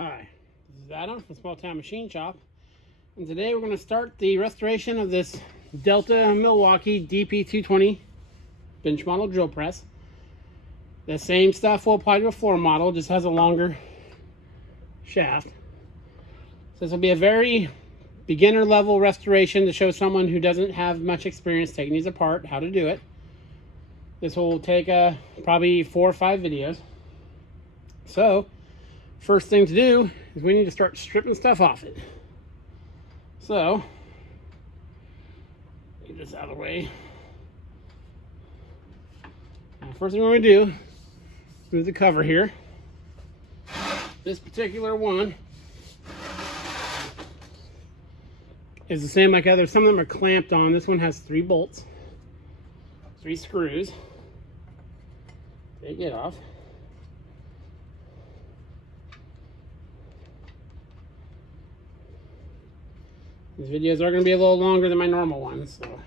Hi, this is Adam from Small Town Machine Shop, and today we're going to start the restoration of this Delta Milwaukee DP220 bench model drill press. The same stuff will apply to a floor model, just has a longer shaft. So this will be a very beginner level restoration to show someone who doesn't have much experience taking these apart how to do it. This will take probably 4 or 5 videos. So first thing to do is we need to start stripping stuff off it. So, get this out of the way. Now, first thing we're going to do, remove the cover here. This particular one is the same like others. Some of them are clamped on. This one has 3 bolts, 3 screws. Take it off. These videos are going to be a little longer than my normal ones, so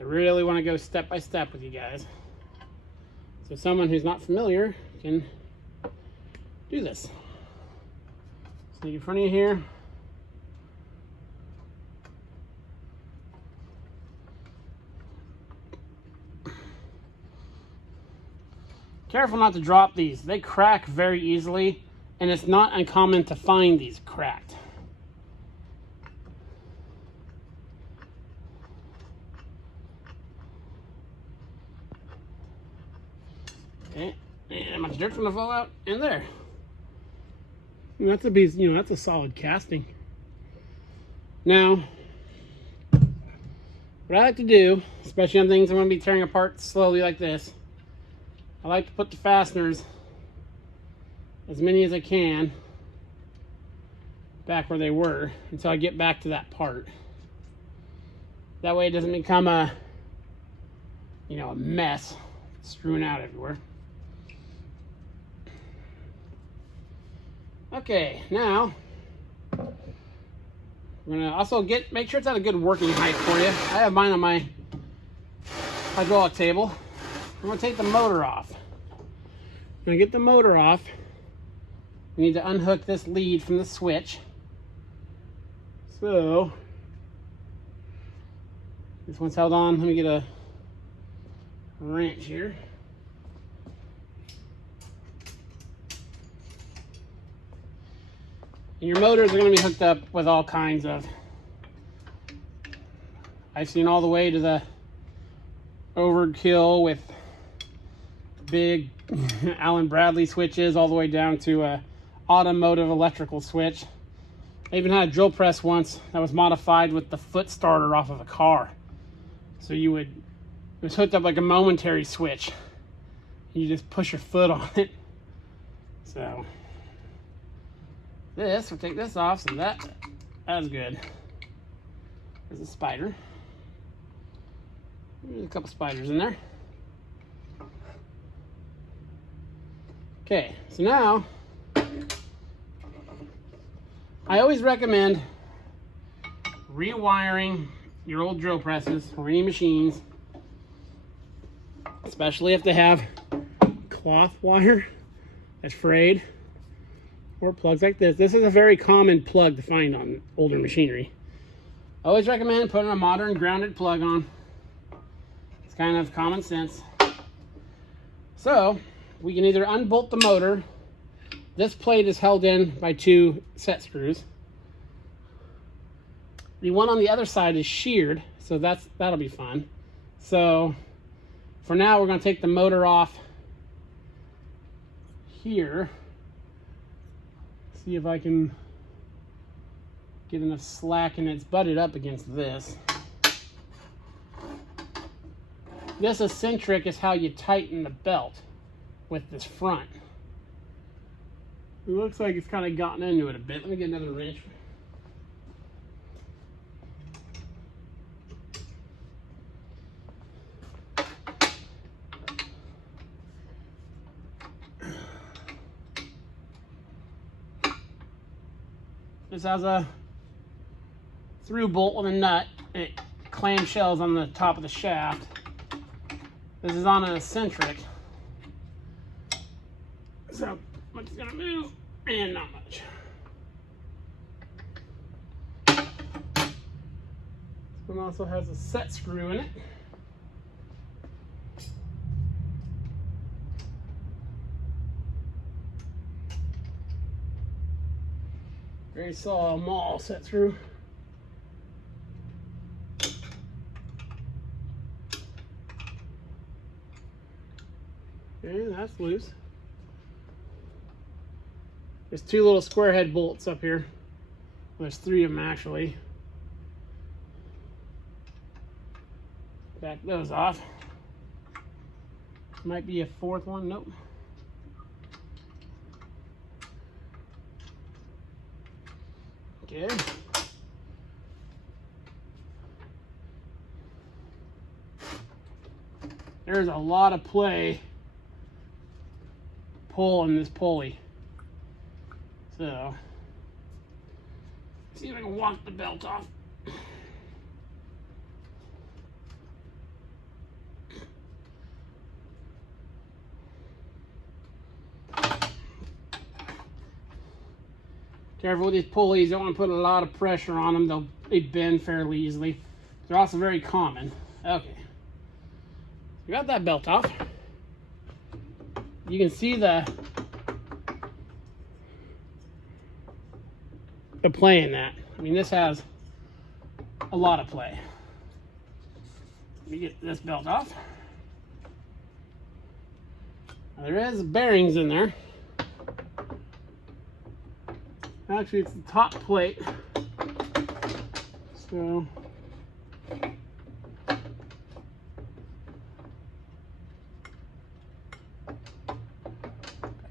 I really want to go step by step with you guys, so someone who's not familiar can do this. So in front of you here, careful not to drop these. They crack very easily, and it's not uncommon to find these cracked. Okay, and how much dirt's gonna fall out in there? And that's a piece, that's a solid casting. Now, what I like to do, especially on things I'm gonna be tearing apart slowly like this, I like to put the fasteners, as many as I can, back where they were until I get back to that part. That way it doesn't become a mess strewn out everywhere. Okay, now we're gonna also make sure it's at a good working height for you. I have mine on my hydraulic table. I'm gonna take the motor off. When I get the motor off, we need to unhook this lead from the switch. So, this one's held on. Let me get a wrench here. And your motors are going to be hooked up with all kinds of, I've seen all the way to the overkill with big Allen Bradley switches, all the way down to a automotive electrical switch. I even had a drill press once that was modified with the foot starter off of a car. So it was hooked up like a momentary switch. You just push your foot on it. So we'll take this off, so that's good. There's a spider. There's a couple spiders in there. Okay, so now I always recommend rewiring your old drill presses or any machines, especially if they have cloth wire that's frayed, or plugs like this. This is a very common plug to find on older machinery. I always recommend putting a modern grounded plug on. It's kind of common sense. So we can either unbolt the motor. This plate is held in by 2 set screws. The one on the other side is sheared, so that'll be fun. So for now, we're going to take the motor off here. See if I can get enough slack, and it's butted up against this. This eccentric is how you tighten the belt with this front. It looks like it's kind of gotten into it a bit. Let me get another wrench. This has a through bolt with a nut. It clamshells on the top of the shaft. This is on an eccentric. So much is gonna move, and not much. This one also has a set screw in it. Very small set screw. And that's loose. There's two little square head bolts up here. There's three of them actually. Back those off. Might be a fourth one, nope. Okay. There's a lot of pull in this pulley. So, see if I can walk the belt off. Careful with these pulleys, don't want to put a lot of pressure on them. They bend fairly easily. They're also very common. Okay. We got that belt off. You can see the play in that. I mean, this has a lot of play. Let me get this belt off. Now, there is bearings in there. Actually, it's the top plate. So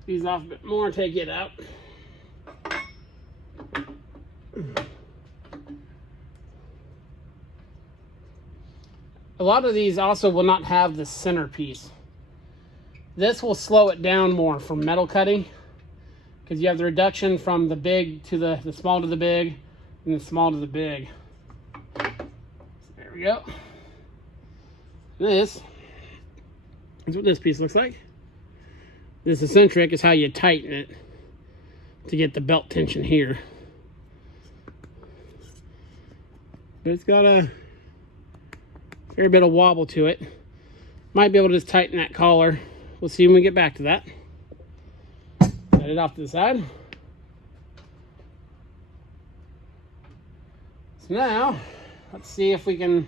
these off a bit more, take it out. A lot of these also will not have the centerpiece. This will slow it down more for metal cutting because you have the reduction from the big to the small to the big and the small to the big. So there we go. This is what this piece looks like. This eccentric is how you tighten it to get the belt tension here. But it's got a fair bit of wobble to it. Might be able to just tighten that collar. We'll see when we get back to that. Set it off to the side. So now, let's see if we can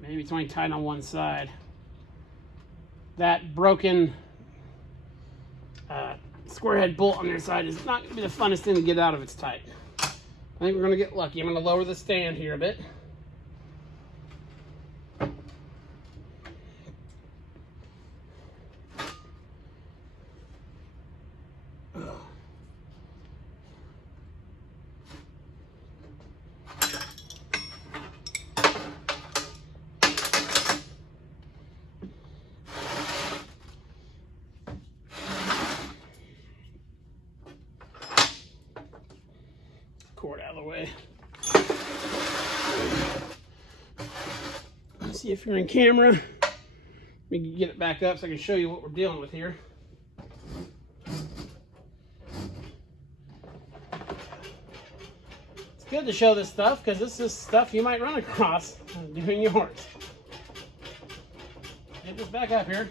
maybe it's only tight on one side. That broken square head bolt on their side is not going to be the funnest thing to get out if it's tight. I think we're going to get lucky. I'm going to lower the stand here a bit. Cord out of the way. Let's see if you're in camera. We can get it back up so I can show you what we're dealing with here. It's good to show this stuff because this is stuff you might run across doing yours. Get this back up here.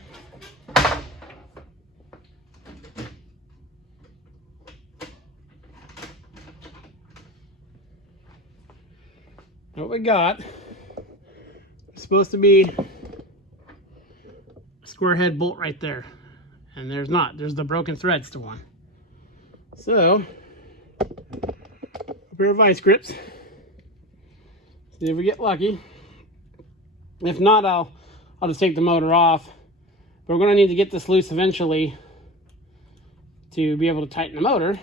What we got is supposed to be a square head bolt right there, and there's not. There's the broken threads to one. So, a pair of vice grips. See if we get lucky. If not, I'll just take the motor off. But we're going to need to get this loose eventually to be able to tighten the motor.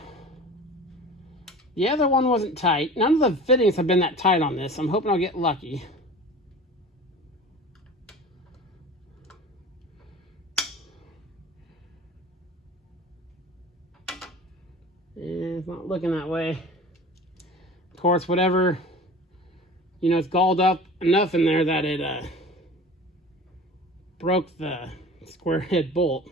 The other one wasn't tight. None of the fittings have been that tight on this. I'm hoping I'll get lucky. And it's not looking that way. Of course, whatever, it's galled up enough in there that it broke the square head bolt.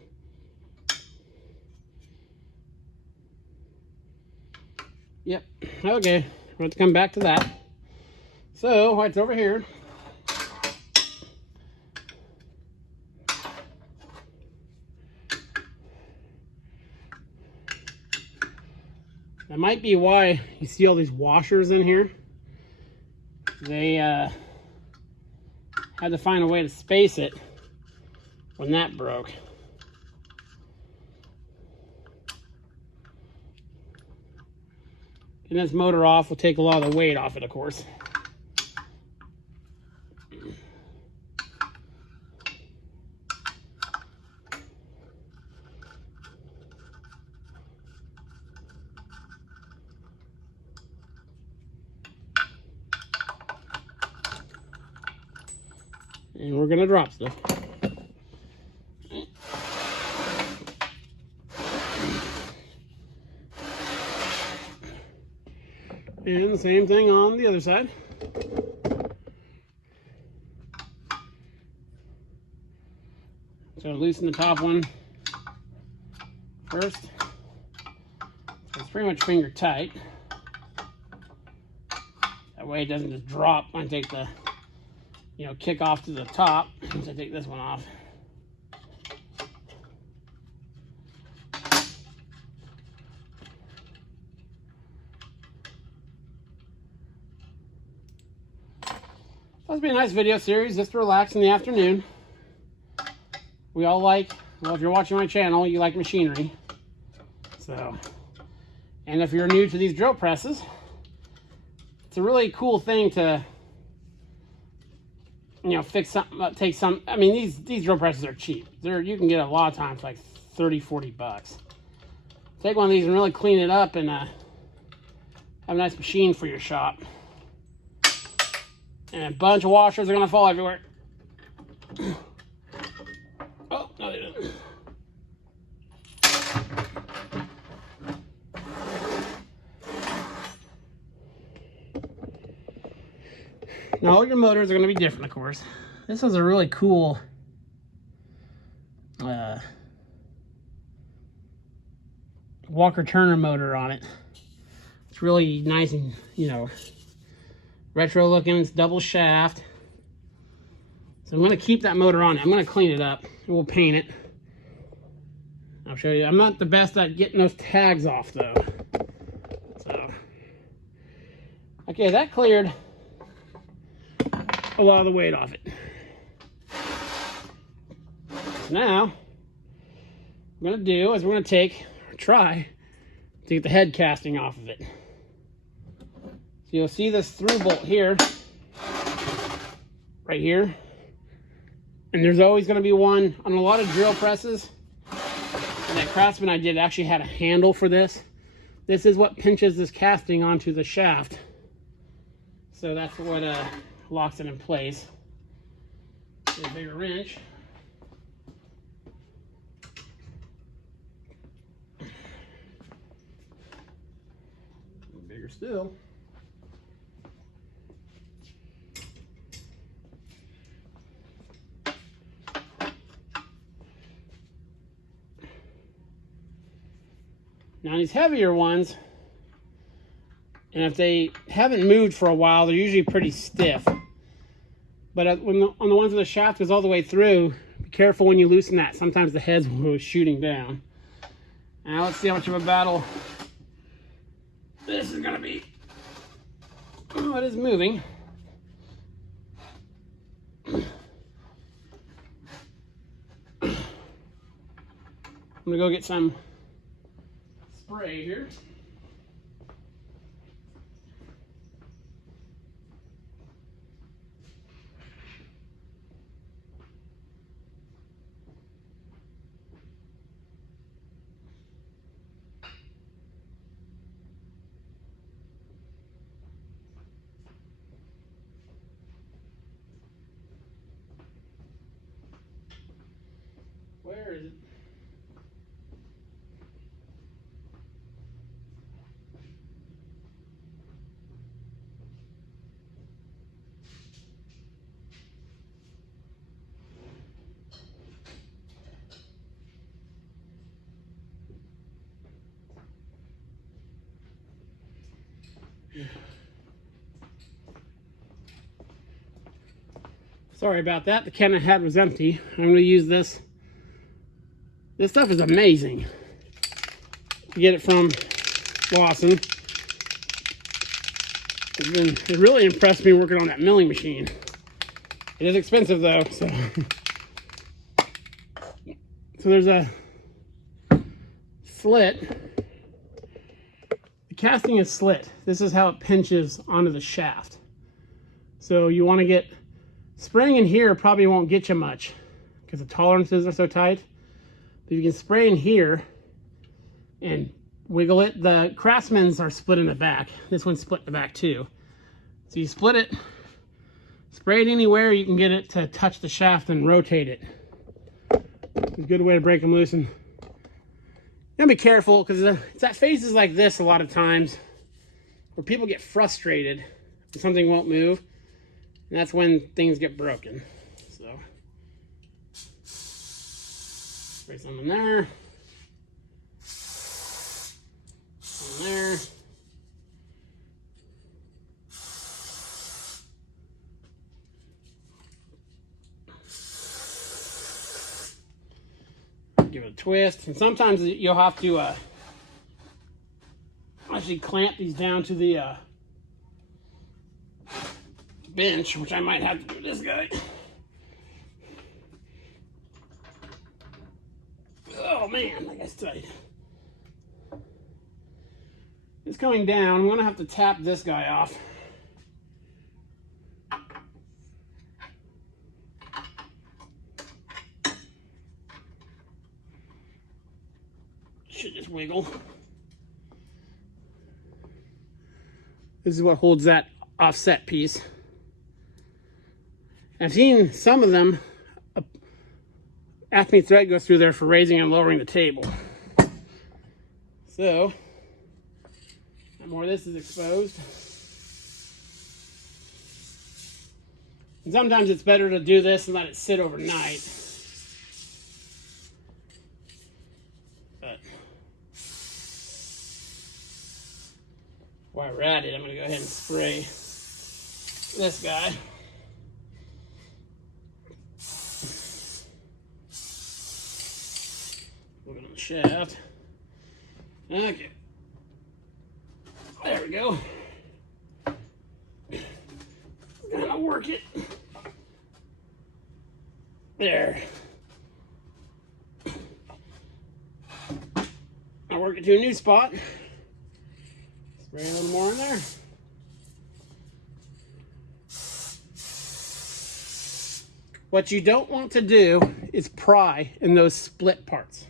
Yep. Okay. Let's come back to that. So it's over here. That might be why you see all these washers in here. They had to find a way to space it when that broke. Getting this motor off will take a lot of the weight off it, of course. And we're gonna drop stuff. And the same thing on the other side. So loosen the top one first. It's pretty much finger tight. That way it doesn't just drop when I take the, kick off to the top once I take this one off. That'll be a nice video series just to relax in the afternoon. We all like, well, if you're watching my channel, you like machinery. So, and if you're new to these drill presses, it's a really cool thing to, fix something, take some, I mean, these drill presses are cheap. You can get a lot of times like 30, 40 bucks. Take one of these and really clean it up and have a nice machine for your shop. And a bunch of washers are gonna fall everywhere. Oh, no they didn't. Now all your motors are gonna be different, of course. This is a really cool Walker Turner motor on it. It's really nice and, retro looking. It's double shaft. So I'm going to keep that motor on it. I'm going to clean it up and we'll paint it. I'll show you. I'm not the best at getting those tags off though. So, okay, that cleared a lot of the weight off it. So now, what I'm going to do is we're going to try to get the head casting off of it. So you'll see this through bolt here, right here. And there's always going to be one on a lot of drill presses. And that Craftsman I did actually had a handle for this. This is what pinches this casting onto the shaft. So that's what locks it in place. Get a bigger wrench. Bigger still. Now these heavier ones, and if they haven't moved for a while, they're usually pretty stiff. But on the ones where the shaft goes all the way through, be careful when you loosen that. Sometimes the heads will go shooting down. Now let's see how much of a battle this is going to be. Oh, it is moving. I'm going to go get some spray here. Where is it? Sorry about that. The can I had was empty. I'm going to use this. This stuff is amazing. You get it from Lawson. It really impressed me working on that milling machine. It is expensive though, so there's a slit. The casting is slit. This is how it pinches onto the shaft. So you want to get spraying in here probably won't get you much because the tolerances are so tight. But you can spray in here and wiggle it. The Craftsman's are split in the back. This one's split in the back too. So you split it, spray it anywhere you can get it to touch the shaft and rotate it. It's a good way to break them loose. And you gotta be careful because it's at phases like this a lot of times where people get frustrated and something won't move. And that's when things get broken. So, spray some in there. Some there. Give it a twist. And sometimes you'll have to actually clamp these down to the bench, which I might have to do this guy. Oh man, that guy's tight. It's coming down. I'm gonna have to tap this guy off. Should just wiggle. This is what holds that offset piece. I've seen some of them, Acme thread goes through there for raising and lowering the table. So, more of this is exposed. And sometimes it's better to do this and let it sit overnight. But, while we're at it, I'm going to go ahead and spray this guy. Looking on the shaft. Okay. There we go. Gonna work it. There. I'll work it to a new spot. Spray a little more in there. What you don't want to do is pry in those split parts.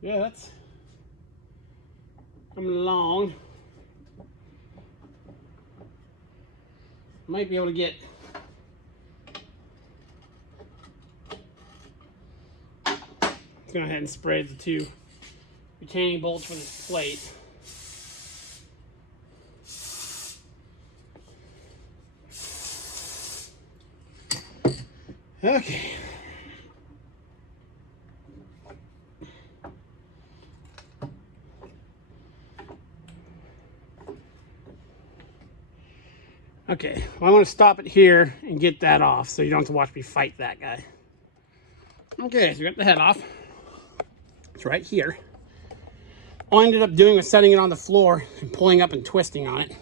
Yeah, that's coming along. Might be able to get go ahead and spray the two retaining bolts for this plate. Okay. Okay, well, I want to stop it here and get that off so you don't have to watch me fight that guy. Okay, so we got the head off. It's right here. All I ended up doing was setting it on the floor and pulling up and twisting on it.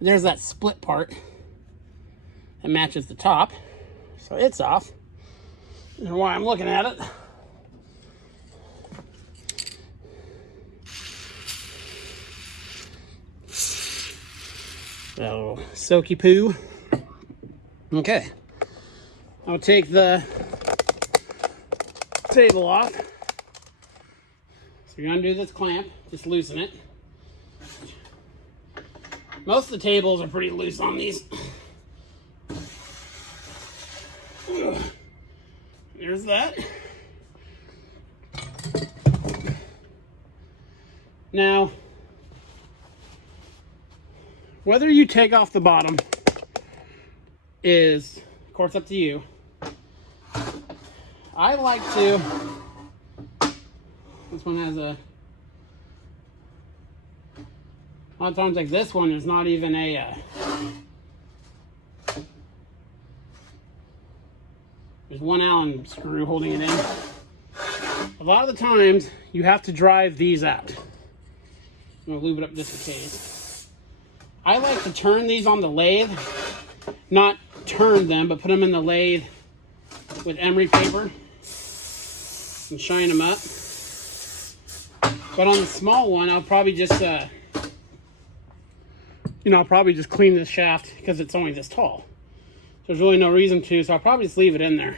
There's that split part that matches the top. So it's off. And while I'm looking at it, so soaky poo. Okay, I'll take the table off. So you're gonna do this clamp, just loosen it. Most of the tables are pretty loose on these. There's that. Now, whether you take off the bottom is, of course, up to you. I like to, this one has a lot of times, like this one is not even a, there's one Allen screw holding it in. A lot of the times, you have to drive these out. I'm gonna lube it up just in case. I like to turn these on the lathe, not turn them, but put them in the lathe with emery paper and shine them up. But on the small one, I'll probably just, I'll probably just clean this shaft because it's only this tall. There's really no reason to, so I'll probably just leave it in there.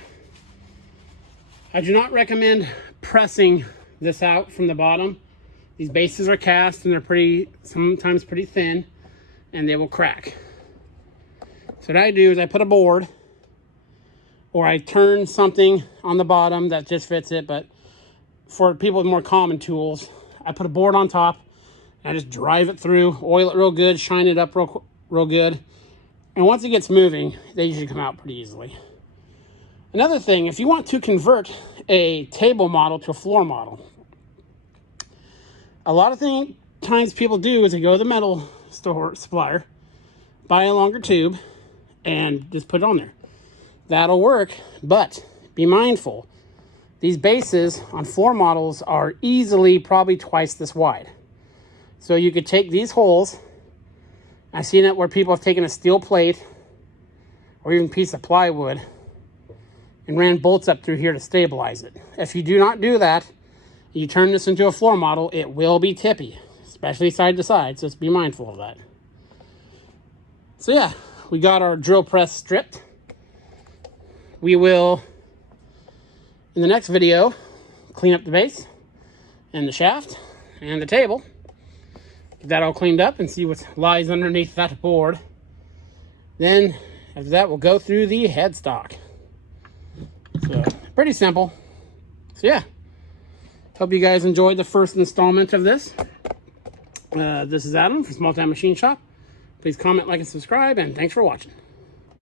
I do not recommend pressing this out from the bottom. These bases are cast and they're sometimes pretty thin, and they will crack. So what I do is I put a board, or I turn something on the bottom that just fits it, but for people with more common tools, I put a board on top, and I just drive it through, oil it real good, shine it up real good. And once it gets moving, they usually come out pretty easily. Another thing, if you want to convert a table model to a floor model, a lot of times people do is they go to the metal store supplier, buy a longer tube, and just put it on there. That'll work, but be mindful. These bases on floor models are easily probably twice this wide. So you could take these holes. I've seen it where people have taken a steel plate or even a piece of plywood and ran bolts up through here to stabilize it. If you do not do that, you turn this into a floor model, it will be tippy, especially side to side, so just be mindful of that. So yeah, we got our drill press stripped. We will, in the next video, clean up the base and the shaft and the table. Get that all cleaned up and see what lies underneath that board. Then, after that, we'll go through the headstock. So, pretty simple. So yeah, hope you guys enjoyed the first installment of this. This is Adam from Small Town Machine Shop. Please comment, like, and subscribe, and thanks for watching.